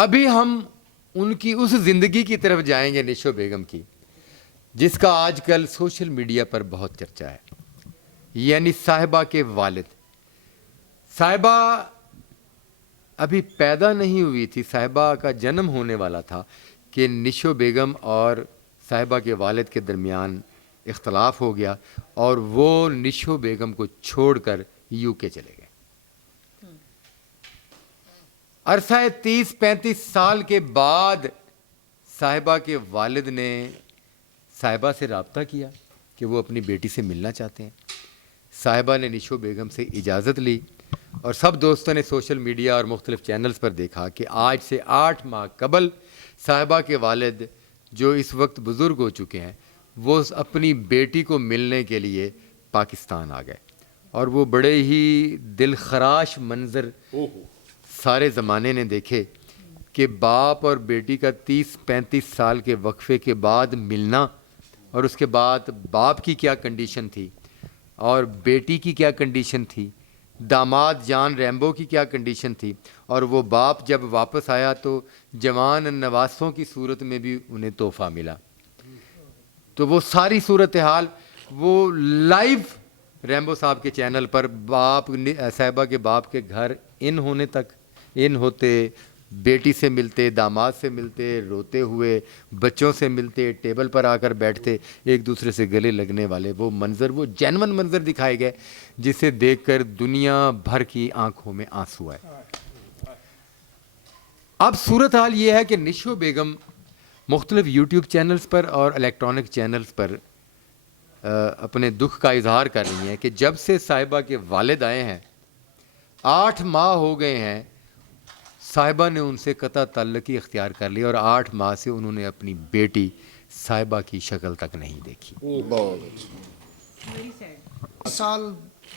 ابھی ہم ان کی اس زندگی کی طرف جائیں گے نشو بیگم کی، جس کا آج کل سوشل میڈیا پر بہت چرچا ہے، یعنی صاحبہ کے والد۔ صاحبہ ابھی پیدا نہیں ہوئی تھی، صاحبہ کا جنم ہونے والا تھا کہ نشو بیگم اور صاحبہ کے والد کے درمیان اختلاف ہو گیا اور وہ نشو بیگم کو چھوڑ کر یو کے چلے گئے۔ عرصہ 30-35 سال کے بعد صاحبہ کے والد نے صاحبہ سے رابطہ کیا کہ وہ اپنی بیٹی سے ملنا چاہتے ہیں۔ صاحبہ نے نشو بیگم سے اجازت لی اور سب دوستوں نے سوشل میڈیا اور مختلف چینلز پر دیکھا کہ آج سے 8 ماہ قبل صاحبہ کے والد جو اس وقت بزرگ ہو چکے ہیں وہ اپنی بیٹی کو ملنے کے لیے پاکستان آ گئے، اور وہ بڑے ہی دل خراش منظر سارے زمانے نے دیکھے کہ باپ اور بیٹی کا 30-35 سال کے وقفے کے بعد ملنا، اور اس کے بعد باپ کی کیا کنڈیشن تھی اور بیٹی کی کیا کنڈیشن تھی، داماد جان ریمبو کی کیا کنڈیشن تھی، اور وہ باپ جب واپس آیا تو جوان نواسوں کی صورت میں بھی انہیں تحفہ ملا۔ تو وہ ساری صورتحال وہ لائیو ریمبو صاحب کے چینل پر باپ صاحبہ کے باپ کے گھر ان ہوتے، بیٹی سے ملتے، داماد سے ملتے، روتے ہوئے بچوں سے ملتے، ٹیبل پر آ کر بیٹھتے، ایک دوسرے سے گلے لگنے والے وہ منظر، وہ جینون منظر دکھائے گئے جسے دیکھ کر دنیا بھر کی آنکھوں میں آنسو آئے۔ اب صورتحال یہ ہے کہ نشو بیگم مختلف یوٹیوب چینلز پر اور الیکٹرانک چینلز پر اپنے دکھ کا اظہار کر رہی ہیں کہ جب سے صاحبہ کے والد آئے ہیں 8 ماہ ہو گئے ہیں، صاحبہ نے ان سے قطع تعلقی اختیار کر لی اور 8 ماہ سے انہوں نے اپنی بیٹی صاحبہ کی شکل تک نہیں دیکھی۔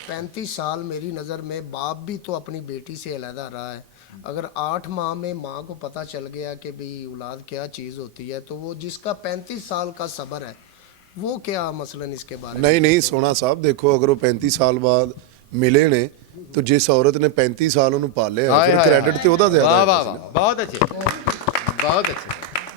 35 سال میری نظر میں باپ بھی تو اپنی بیٹی سے علیحدہ رہا ہے۔ اگر 8 ماہ میں ماں کو پتہ چل گیا کہ بھئی اولاد کیا چیز ہوتی ہے، تو وہ جس کا 35 سال کا صبر ہے وہ کیا مثلاً اس کے بارے میں؟ نہیں سونا صاحب دیکھو، اگر وہ 35 سال بعد ملے نے تو جس عورت نے 35 سال انہوں پالے ہیں پھر کریڈٹ تے ہوتا زیادہ ہے۔ بہت اچھے، بہت اچھے۔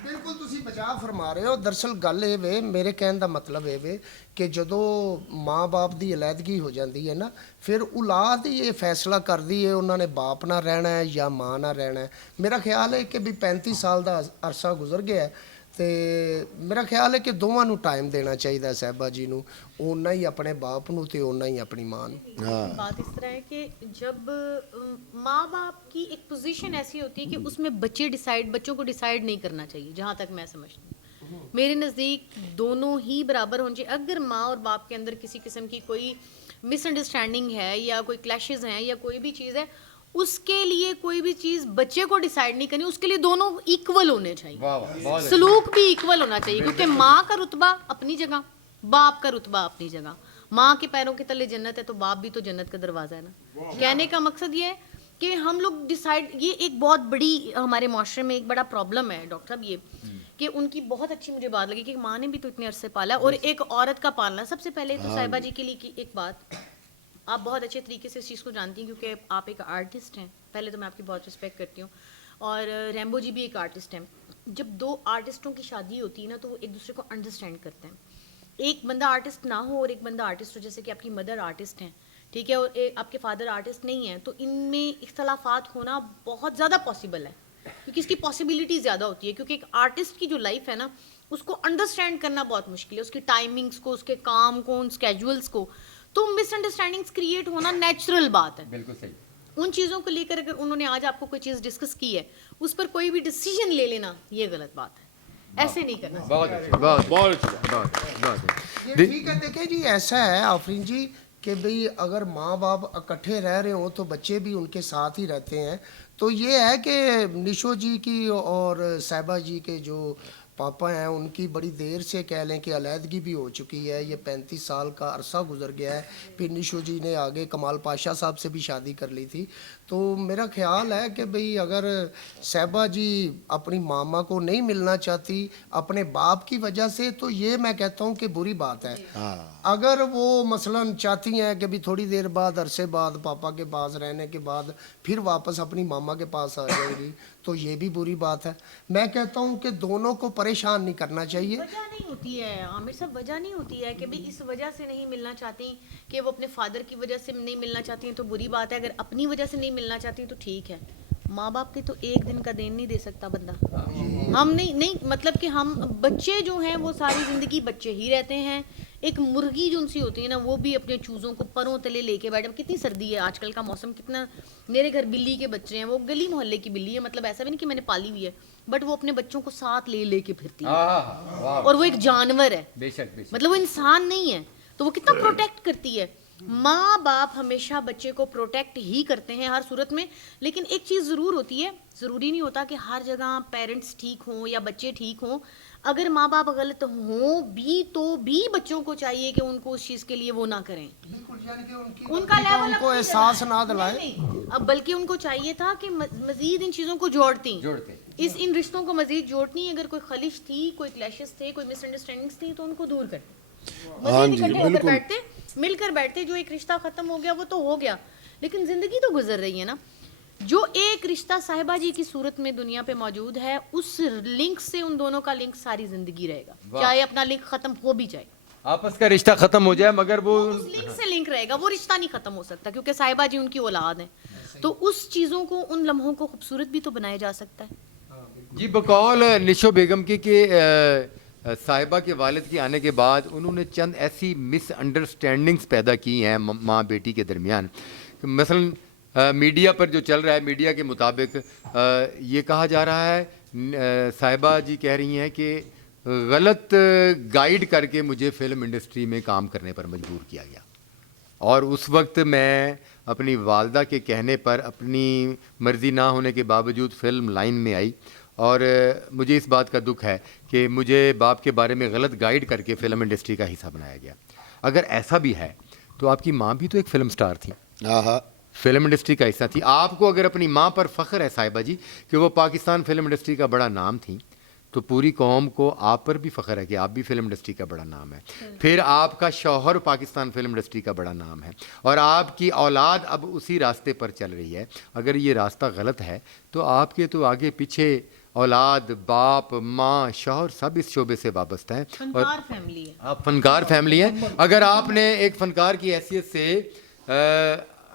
بالکل تسی بچا فرما رہے ہو۔ دراصل گل یہ وے، میرے کہنے دا مطلب یہ وے کہ جدو ماں باپ دی علیحدگی ہو جاندی ہے نا، پھر اولاد یہ فیصلہ کر دی ہے انہوں نے باپ نہ رہنا ہے یا ماں نہ رہنا ہے۔ میرا خیال ہے کہ بھی 35 سال دا عرصہ گزر گیا ہے، تے میرا خیال ہے کہ دونوں نو ٹائم دینا چاہیے، صاحبہ جی نو اونا ہی اپنے باپ نو تے اونا ہی اپنی ماں نو۔ بات اس طرح ہے کہ جب ماں باپ کی ایک پوزیشن ایسی ہوتی ہے کہ اس میں بچوں کو ڈیسائیڈ نہیں کرنا چاہیے، جہاں تک میں سمجھتی ہوں میرے نزدیک دونوں ہی برابر ہونے چاہیے۔ اگر ماں اور باپ کے اندر کسی قسم کی کوئی مس انڈرسٹینڈنگ ہے یا کوئی کلیشز ہیں یا کوئی بھی چیز ہے، اس کے لیے کوئی بھی چیز بچے کو ڈیسائیڈ نہیں کرنی، اس کے لیے دونوں ایکول ہونے چاہیے، سلوک بھی ایکول ہونا چاہیے، کیونکہ ماں کا رتبہ اپنی جگہ، باپ کا رتبہ اپنی جگہ۔ ماں کے پیروں کے تلے جنت ہے تو باپ بھی تو جنت کا دروازہ ہے نا۔ کہنے کا مقصد یہ ہے کہ ہم لوگ ڈیسائیڈ، یہ ایک بہت بڑی ہمارے معاشرے میں ایک بڑا پرابلم ہے ڈاکٹر صاحب، یہ کہ ان کی بہت اچھی مجھے بات لگی کہ ماں نے بھی تو اتنے عرصے پالا ہے، اور ایک عورت کا پالنا سب سے پہلے تو صاحبہ جی کے لیے کی ایک بات، آپ بہت اچھے طریقے سے اس چیز کو جانتی ہیں کیونکہ آپ ایک آرٹسٹ ہیں، پہلے تو میں آپ کی بہت رسپیکٹ کرتی ہوں، اور ریمبو جی بھی ایک آرٹسٹ ہیں۔ جب 2 آرٹسٹوں کی شادی ہوتی ہے نا تو وہ ایک دوسرے کو انڈرسٹینڈ کرتے ہیں۔ ایک بندہ آرٹسٹ نہ ہو اور ایک بندہ آرٹسٹ ہو، جیسے کہ آپ کی مدر آرٹسٹ ہیں، ٹھیک ہے، اور آپ کے فادر آرٹسٹ نہیں ہیں، تو ان میں اختلافات ہونا بہت زیادہ پاسبل ہے، کیونکہ اس کی پاسبلٹی زیادہ ہوتی ہے، کیونکہ ایک آرٹسٹ کی جو لائف ہے نا اس کو انڈرسٹینڈ کرنا بہت مشکل ہے، اس کی ٹائمنگس کو، اس کے کام کو، ان اسکیجولس کو، تو مس انڈرسٹینڈنگس کریٹ ہونا نیچرل بات ہے۔ بالکل صحیح۔ ان چیزوں کو لے کر اگر انہوں نے آج آپ کو کوئی چیز ڈسکس کی ہے، اس پر کوئی بھی ڈیسیجن لے لینا یہ غلط بات ہے، ایسے نہیں کرنا۔ بہت اچھا، بہت یہ ٹھیک ہے۔ دیکھیں جی ایسا ہے آفرین جی کہ بھئی اگر ماں باپ اکٹھے رہ رہے ہوں تو بچے بھی ان کے ساتھ ہی رہتے ہیں، تو یہ ہے کہ نشو جی کی اور صاحبہ جی کے جو پاپا ہیں ان کی بڑی دیر سے کہہ لیں کہ علیحدگی بھی ہو چکی ہے، یہ 35 سال کا عرصہ گزر گیا ہے، پھر نشو جی نے آگے کمال پاشا صاحب سے بھی شادی کر لی تھی، تو میرا خیال ہے کہ بھئی اگر صاحبہ جی اپنی ماما کو نہیں ملنا چاہتی اپنے باپ کی وجہ سے تو یہ میں کہتا ہوں کہ بری بات ہے. اگر وہ مثلاً چاہتی ہیں کہ بھی تھوڑی دیر بعد عرصے بعد پاپا کے پاس رہنے کے بعد پھر واپس اپنی ماما کے پاس آ جائیں گی تو یہ بھی بری بات ہے. میں کہتا ہوں کہ دونوں کو پریشان نہیں کرنا چاہیے. وجہ نہیں ہوتی ہے عامر صاحب, وجہ نہیں ہوتی ہے کہ بھی اس وجہ سے نہیں ملنا چاہتی کہ وہ اپنے فادر کی وجہ سے نہیں ملنا چاہتی ہیں تو بری بات ہے. اگر اپنی وجہ سے نہیں ملنا چاہتی تو ٹھیک ہے. ماں باپ کے تو ایک دن کا دین نہیں دے سکتا بندہ. ہم نہیں مطلب کہ ہم بچے جو ہیں وہ ساری زندگی بچے ہی رہتے ہیں. ایک مرغی جو ان سی ہوتی ہے نا وہ بھی اپنے چوزوں کو پروں تلے لے کے بیٹھے. کتنی سردی ہے آج کل کا موسم کتنا. میرے گھر بلی کے بچے ہیں, وہ گلی محلے کی بلی ہے, مطلب ایسا بھی نہیں کہ میں نے پالی ہوئی ہے, بٹ وہ اپنے بچوں کو ساتھ لے لے کے پھرتی ہے اور وہ ایک جانور ہے. بے شک مطلب وہ انسان نہیں ہے تو وہ کتنا پروٹیکٹ کرتی ہے. ماں باپ ہمیشہ بچے کو پروٹیکٹ ہی کرتے ہیں ہر صورت میں. لیکن ایک چیز ضرور ہوتی ہے, ضروری نہیں ہوتا کہ ہر جگہ پیرنٹس ٹھیک ہوں یا بچے ٹھیک ہوں. اگر ماں باپ غلط ہوں بھی تو بھی بچوں کو چاہیے کہ ان کو اس چیز کے لیے وہ نہ کریں, ان کا لیول کو احساس نہ دلائیں. اب بلکہ ان کو چاہیے تھا کہ مزید ان چیزوں کو جوڑتی, ان رشتوں کو مزید جوڑتی. اگر کوئی خلش تھی, کوئی کلیشز تھے, کوئی مس انڈرسٹینڈنگز تھی تو ان کو دور کرتے, مزید اکٹھے ہو کر بیٹھتے, مل کر بیٹھتے. جو ایک رشتہ ختم ہو گیا وہ تو ہو گیا, لیکن زندگی تو گزر رہی ہے نا. جو ایک رشتہ صاحبہ جی کی صورت میں دنیا پہ موجود ہے اس لنک سے ان دونوں کا لنک ساری زندگی رہے گا, چاہے اپنا لنک ختم ہو بھی جائے, آپس کا رشتہ ختم ہو جائے مگر وہ اس لنک سے لنک رہے گا. وہ رشتہ نہیں ختم ہو سکتا کیونکہ صاحبہ جی ان کی اولاد ہیں. تو اس چیزوں کو, ان لمحوں کو خوبصورت بھی تو بنایا جا سکتا ہے. جی بقول نشو بیگم کی کہ صاحبہ کے والد کے آنے کے بعد انہوں نے چند ایسی مس انڈرسٹینڈنگز پیدا کی ہیں ماں بیٹی کے درمیان. مثلاً میڈیا پر جو چل رہا ہے, میڈیا کے مطابق یہ کہا جا رہا ہے صاحبہ جی کہہ رہی ہیں کہ غلط گائیڈ کر کے مجھے فلم انڈسٹری میں کام کرنے پر مجبور کیا گیا, اور اس وقت میں اپنی والدہ کے کہنے پر اپنی مرضی نہ ہونے کے باوجود فلم لائن میں آئی, اور مجھے اس بات کا دکھ ہے کہ مجھے باپ کے بارے میں غلط گائیڈ کر کے فلم انڈسٹری کا حصہ بنایا گیا. اگر ایسا بھی ہے تو آپ کی ماں بھی تو ایک فلم سٹار تھی, فلم انڈسٹری کا حصہ تھی. آپ کو اگر اپنی ماں پر فخر ہے صاحبہ جی کہ وہ پاکستان فلم انڈسٹری کا بڑا نام تھی, تو پوری قوم کو آپ پر بھی فخر ہے کہ آپ بھی فلم انڈسٹری کا بڑا نام ہے. پھر آپ کا شوہر پاکستان فلم انڈسٹری کا بڑا نام ہے, اور آپ کی اولاد اب اسی راستے پر چل رہی ہے. اگر یہ راستہ غلط ہے تو آپ کے تو آگے پیچھے اولاد, باپ, ماں, شوہر سب اس شعبے سے وابستہ ہیں, اور فنکار فیملی ہے, آپ فنکار فیملی ہیں. اگر آپ نے ایک فنکار کی حیثیت سے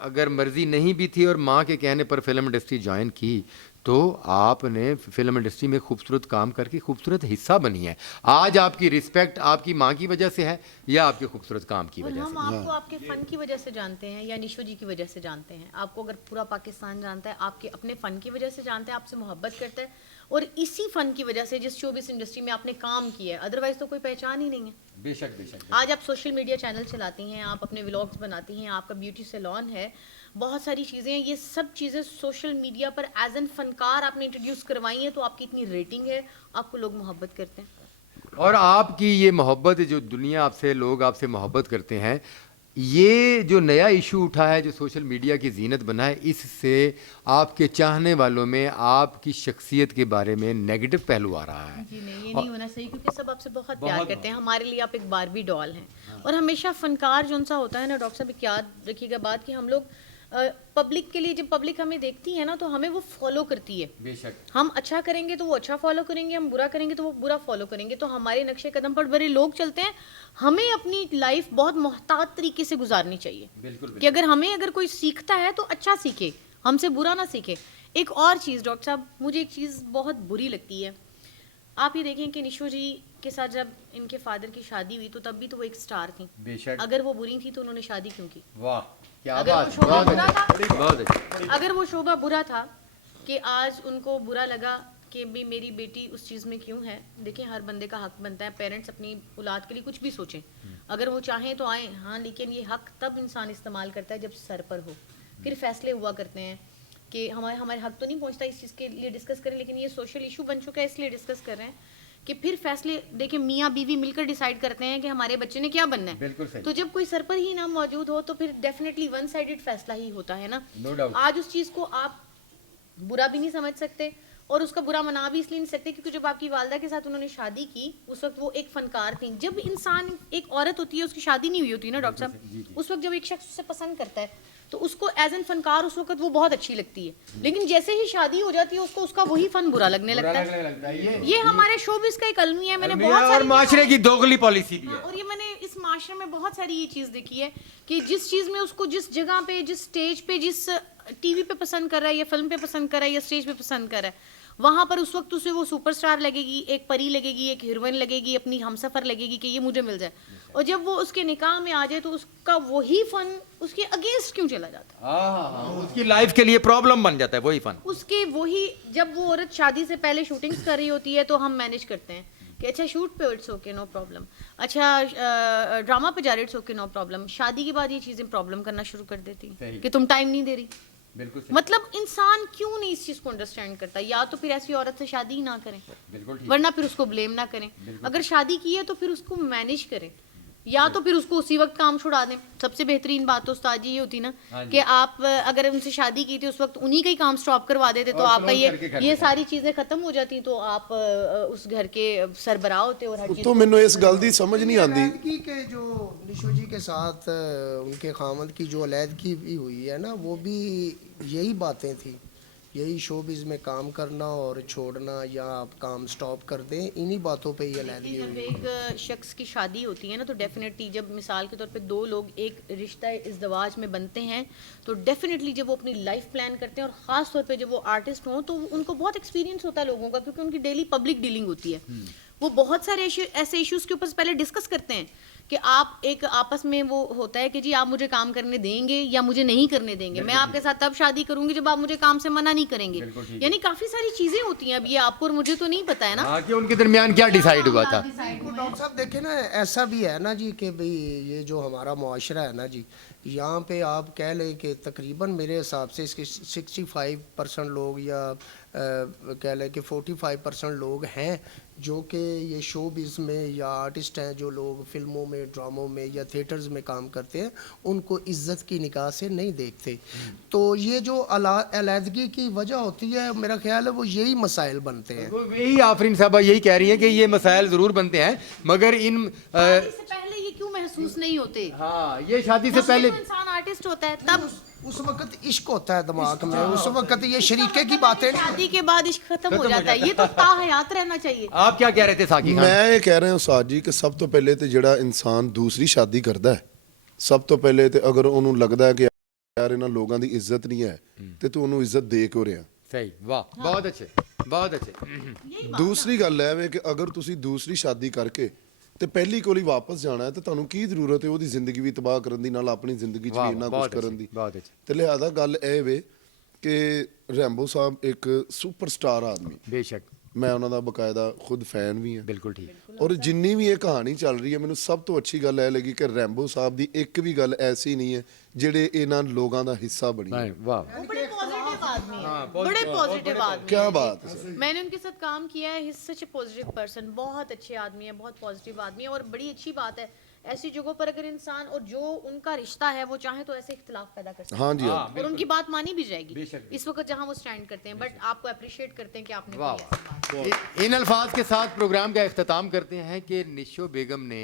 اگر مرضی نہیں بھی تھی اور ماں کے کہنے پر فلم انڈسٹری جوائن کی تو آپ نے فلم انڈسٹری میں خوبصورت کام کر کے خوبصورت حصہ بنی ہے. آج آپ کی رسپیکٹ آپ کی ماں کی وجہ سے ہے یا آپ کے خوبصورت کام کی اور وجہ ہم سے؟ آپ کو آپ کے فن کی وجہ سے جانتے ہیں یا نشو جی کی وجہ سے جانتے ہیں. آپ کو اگر پورا پاکستان جانتا ہے, آپ کے اپنے فن کی وجہ سے جانتا ہے, آپ سے محبت کرتا ہے, اور اسی فن کی وجہ سے جس شوبز انڈسٹری میں آپ نے کام کیا ہے, ادروائز تو کوئی پہچان ہی نہیں ہے. بے شک بے شک. آج آپ سوشل میڈیا چینل چلاتی ہیں, آپ اپنے ولاگز بناتی ہیں, آپ کا بیوٹی سیلون ہے, بہت ساری چیزیں ہیں. یہ سب چیزیں social media per as an فنکار آپ نے انٹروڈیوس کروائی ہیں, تو آپ کی اتنی ریٹنگ ہے, آپ کو لوگ محبت کرتے ہیں. اور آپ کی یہ محبت, جو دنیا آپ سے, لوگ آپ سے محبت کرتے ہیں, یہ جو نیا ایشو اٹھا ہے جو سوشل میڈیا کی زینت بنا ہے, اس سے آپ کے چاہنے والوں میں آپ کی شخصیت کے بارے میں نیگیٹو پہلو آ رہا ہے. جی نہیں, یہ نہیں ہونا صحیح, کیونکہ سب آپ سے بہت پیار کرتے ہیں. ہمارے لیے آپ ایک باربی ڈال ہیں, اور ہمیشہ فنکار جو سا ہوتا ہے نا ڈاکٹر صاحب, ایک یاد رکھیے گا بات کہ ہم لوگ پبلک کے لیے, جب پبلک ہمیں دیکھتی ہے نا تو ہمیں وہ فالو کرتی ہے. بے شک. ہم اچھا کریں گے تو وہ اچھا فالو کریں گے, ہم برا کریں گے تو وہ برا فالو کریں گے. تو ہمارے نقشے قدم پر بڑے لوگ چلتے ہیں. ہمیں اپنی لائف بہت محتاط طریقے سے گزارنی چاہیے. بالکل. کہ اگر کوئی سیکھتا ہے تو اچھا سیکھے, ہم سے برا نہ سیکھے. ایک اور چیز ڈاکٹر صاحب, مجھے ایک چیز بہت بری لگتی ہے. آپ یہ دیکھیں کہ نشو جی کے ساتھ جب ان کے فادر کی شادی ہوئی تو تب بھی تو وہ ایک سٹار تھیں. بے شک. اگر وہ بری تھی تو انہوں نے شادی کیوں کی؟ واہ کیا اگر وہ بات, شعبہ برا تھا, بہت اچھی. اگر وہ شعبہ برا تھا کہ آج ان کو برا لگا کہ بھی میری بیٹی اس چیز میں کیوں ہے. دیکھیں ہر بندے کا حق بنتا ہے, پیرنٹس اپنی اولاد کے لیے کچھ بھی سوچیں, اگر وہ چاہیں تو آئیں, ہاں, لیکن یہ حق تب انسان استعمال کرتا ہے جب سر پر ہو. پھر فیصلے ہوا کرتے ہیں کہ ہمارے حق تو نہیں پہنچتا اس چیز کے لیے ڈسکس کریں, لیکن یہ سوشل ایشو بن چکا ہے اس لیے ڈسکس کر رہے ہیں کہ پھر فیصلے دیکھیں میاں بیوی مل کر ڈیسائیڈ کرتے ہیں کہ ہمارے بچے نے کیا بننا ہے. بالکل صحیح. تو جب کوئی سر پر ہی نہ موجود ہو تو پھر ڈیفینیٹلی ون سائیڈڈ فیصلہ ہی ہوتا ہے نا. No doubt. آج اس چیز کو آپ برا بھی نہیں سمجھ سکتے اور اس کا برا منا بھی اس لیے نہیں سکتے کیونکہ جب آپ کی والدہ کے ساتھ انہوں نے شادی کی اس وقت وہ ایک فنکار تھیں. جب انسان ایک عورت ہوتی ہے اس کی شادی نہیں ہوئی ہوتی نا ڈاکٹر صاحب, اس وقت جب ایک شخص اسے پسند کرتا ہے تو اس کو ایز این فنکار اس وقت وہ بہت اچھی لگتی ہے, لیکن جیسے ہی شادی ہو جاتی ہے اس کو اس کا وہی فن برا لگنے لگتا ہے. یہ ہمارے شوبز کا ایک المی ہے. میں نے بہت اور ساری معاشرے کی دوغلی پالیسی بھی ہے. اور یہ میں نے اس معاشرے میں بہت ساری یہ چیز دیکھی ہے کہ جس چیز میں اس کو جس جگہ پہ جس سٹیج پہ جس ٹی وی پہ پسند کر رہا ہے یا فلم پہ پسند کر رہا ہے یا اسٹیج پہ پسند کر رہا ہے وہاں پر اس وقت اسے وہ سپر سٹار لگے گی, ایک پری لگے گی, ایک ہیروئن لگے گی, اپنی ہم سفر لگے گی کہ یہ مجھے مل جائے. اور جب وہ اس کے نکاح میں آ جائے تو اس کا وہی فن اس کے اگینسٹ کیوں چلا جاتا ہے؟ ہاں, اس کی لائف کے لیے پرابلم بن جاتا ہے وہی فن. اس کے وہی جب وہ عورت شادی سے پہلے شوٹنگز کر رہی ہوتی ہے تو ہم مینیج کرتے ہیں کہ اچھا شوٹ پہ اٹس اوکے نو پرابلم, اچھا ڈرامہ پہ جا رہے اٹس اوکے نو پرابلم. شادی کے بعد یہ چیزیں پرابلم کرنا شروع کر دیتی ہیں کہ تم ٹائم نہیں دے رہی. بالکل مطلب انسان کیوں نہیں اس چیز کو انڈرسٹینڈ کرتا؟ یا تو پھر ایسی عورت سے شادی ہی نہ کریں, بالکل ورنہ پھر اس کو بلیم نہ کریں. اگر شادی کی ہے تو پھر اس کو مینیج کریں, یا تو پھر اس کو اسی وقت کام چھڑا دیں. سب سے بہترین بات تو استاد جی یہ ہوتی نا کہ آپ اگر ان سے شادی کی تھی اس وقت انہی کا ہی کام سٹاپ کروا دیتے تو آپ کا یہ ساری چیزیں ختم ہو جاتی تو آپ اس گھر کے سربراہ ہوتے. اور ہر چیز تو مینوں اس گل دی سمجھ نہیں آندی علیحدگی کے جو نشو جی کے ساتھ ان کے خامد کی جو علیحدگی بھی ہوئی ہے نا وہ بھی یہی باتیں تھیں, یہی شوبز میں کام کرنا اور چھوڑنا یا آپ کام سٹاپ کر دیں, انہی باتوں پہ ہی علیحدگی جب ہوئی. ایک شخص کی شادی ہوتی ہے نا تو ڈیفینیٹلی جب مثال کے طور پہ دو لوگ ایک رشتہ ازدواج میں بنتے ہیں تو ڈیفینیٹلی جب وہ اپنی لائف پلان کرتے ہیں اور خاص طور پہ جب وہ آرٹسٹ ہوں تو ان کو بہت ایکسپیرینس ہوتا ہے لوگوں کا کیونکہ ان کی ڈیلی پبلک ڈیلنگ ہوتی ہے. وہ بہت سارے ایسے ایشوز کے اوپر پہلے ڈسکس کرتے ہیں کہ آپ ایک آپس میں وہ ہوتا ہے کہ جی آپ مجھے کام کرنے دیں گے یا مجھے نہیں کرنے دیں گے, میں آپ کے ساتھ تب شادی کروں گی جب آپ مجھے کام سے منع نہیں کریں گے. یعنی کافی ساری چیزیں ہوتی ہیں, اب یہ آپ کو اور مجھے تو نہیں پتا ہے نا کہ ان کے درمیان کیا ڈیسائیڈ ہوا تھا. ڈاکٹر صاحب دیکھیں نا ایسا بھی ہے نا جی کہ بھئی یہ جو ہمارا معاشرہ ہے نا جی, یہاں پہ آپ کہہ لیں کہ تقریباً میرے حساب سے اس کے 65% لوگ یا کہہ لیں کہ 45% لوگ ہیں جو کہ یہ شو بز میں یا آرٹسٹ ہیں جو لوگ فلموں میں ڈراموں میں یا تھیٹرز میں کام کرتے ہیں ان کو عزت کی نگاہ سے نہیں دیکھتے. تو یہ جو علیحدگی کی وجہ ہوتی ہے میرا خیال ہے وہ یہی مسائل بنتے ہیں. یہی آفرین صاحبہ یہی کہہ رہی ہیں کہ یہ مسائل ضرور بنتے ہیں مگر ان شادی سے پہلے یہ کیوں محسوس نہیں ہوتے؟ ہاں یہ شادی سے پہلے انسان آرٹسٹ ہوتا ہے تب اس وقت عشق ہوتا ہے دماغ میں, اس وقت یہ شریکے کی باتیں شادی کے بعد عشق ختم ہو جاتا ہے. یہ تو تاحیات رہنا چاہیے. آپ کیا کہہ رہے تھے ساقی خان؟ میں یہ کہہ رہا ہوں استاد جی کہ سب تو پہلے تے جڑا انسان دوسری شادی کردا ہے سب تو پہلے تے اگر انہوں لگدا ہے کہ یار انہاں لوگاں دی عزت نہیں ہے تے تو انہوں عزت دے کیوں رہا. صحیح, واہ, بہت اچھے, بہت اچھے. دوسری گل ہے کہ اگر تسی دوسری شادی کر کے تے پہلی کولی واپس جانا ہے تے تانوں کی ضرورت ہے وہ دی زندگی بھی تباہ کرن دی نال اپنی زندگی چ بھی اتنا کچھ کرن دی. بہت اچھے. تے لہذا گل اے وے کہ ریمبو صاحب ایک سپر سٹار آدمی, بے شک, میں انہاں دا باقاعدہ خود فین بھی ہوں. بالکل ٹھیک. اور جنی بھی یہ کہانی چل رہی ہے مینوں سب تو اچھی گل یہ لگی کہ ریمبو صاحب دی ایک بھی گل ایسی نہیں ہے جڑے انہاں لوگاں دا حصہ بنی. واہ, وہ بڑے پازیٹیو آدمی ہیں, بڑے پازیٹیو آدمی. کیا بات ہے. میں نے ان کے ساتھ کام کیا ہے, ہی از سچ اے پازیٹیو پرسن. بہت اچھے آدمی ہیں, بہت پازیٹیو آدمی ہیں. اور بڑی اچھی بات ہے ایسی جگہوں پر اگر انسان اور جو ان کا رشتہ ہے وہ چاہیں تو ایسے اختلاف پیدا کر سکتے ہیں. ہاں جی, اور ان کی بات مانی بھی جائے گی اس وقت جہاں وہ سٹینڈ کرتے ہیں. بٹ آپ کو اپریشیٹ کرتے ہیں کہ آپ نے ان الفاظ کے ساتھ پروگرام کا اختتام کرتے ہیں کہ نشو بیگم نے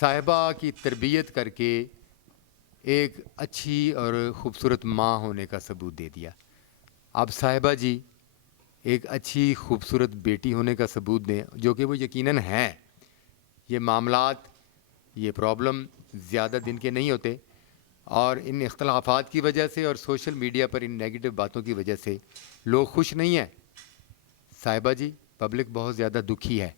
صاحبہ کی تربیت کر کے ایک اچھی اور خوبصورت ماں ہونے کا ثبوت دے دیا. اب صاحبہ جی ایک اچھی خوبصورت بیٹی ہونے کا ثبوت دیں جو کہ وہ یقیناً ہیں. یہ معاملات, یہ پرابلم زیادہ دن کے نہیں ہوتے اور ان اختلافات کی وجہ سے اور social media per in negative باتوں کی وجہ سے لوگ خوش نہیں ہیں. صاحبہ جی پبلک بہت زیادہ دکھی ہے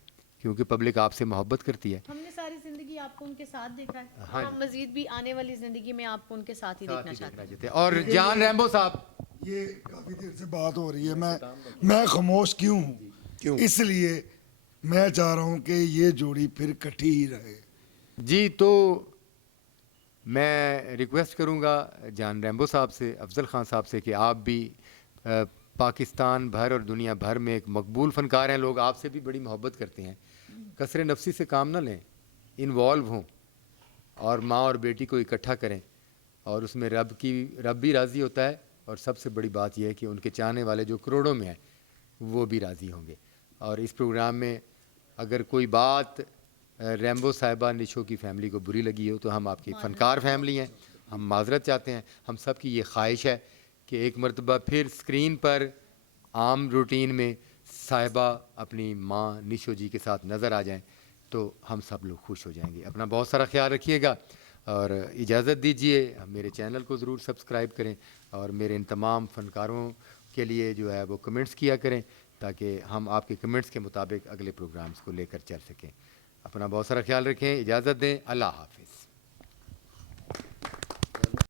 کیونکہ پبلک آپ سے محبت کرتی ہے. ہم نے ساری زندگی آپ کو ان کے ساتھ دیکھا ہے, ہم مزید بھی آنے والی زندگی میں آپ کو ان کے ساتھ ہی دیکھنا چاہتے ہیں. اور جان ریمبو صاحب, یہ کافی دیر سے بات ہو رہی ہے, میں خاموش کیوں ہوں؟ اس لیے میں چاہ رہا ہوں کہ یہ جوڑی پھر کٹھی ہی رہے. جی تو میں ریکویسٹ کروں گا جان ریمبو صاحب سے, افضل خان صاحب سے کہ آپ بھی پاکستان بھر اور دنیا بھر میں ایک مقبول فنکار ہیں. لوگ آپ سے بھی بڑی محبت کرتے ہیں. کثر نفسی سے کام نہ لیں, انوالو ہوں اور ماں اور بیٹی کو اکٹھا کریں, اور اس میں رب بھی راضی ہوتا ہے. اور سب سے بڑی بات یہ ہے کہ ان کے چاہنے والے جو کروڑوں میں ہیں وہ بھی راضی ہوں گے. اور اس پروگرام میں اگر کوئی بات ریمبو صاحبہ نشو کی فیملی کو بری لگی ہو تو ہم آپ کی فنکار فیملی ہیں, ہم معذرت چاہتے ہیں. ہم سب کی یہ خواہش ہے کہ ایک مرتبہ پھر اسکرین پر عام روٹین میں صاحبہ اپنی ماں نشو جی کے ساتھ نظر آ جائیں تو ہم سب لوگ خوش ہو جائیں گے. اپنا بہت سارا خیال رکھیے گا اور اجازت دیجیے. میرے چینل کو ضرور سبسکرائب کریں اور میرے ان تمام فنکاروں کے لیے جو ہے وہ کمنٹس کیا کریں تاکہ ہم آپ کے کمنٹس کے مطابق اگلے پروگرامز کو لے کر چل سکیں. اپنا بہت سارا خیال رکھیں, اجازت دیں, اللہ حافظ.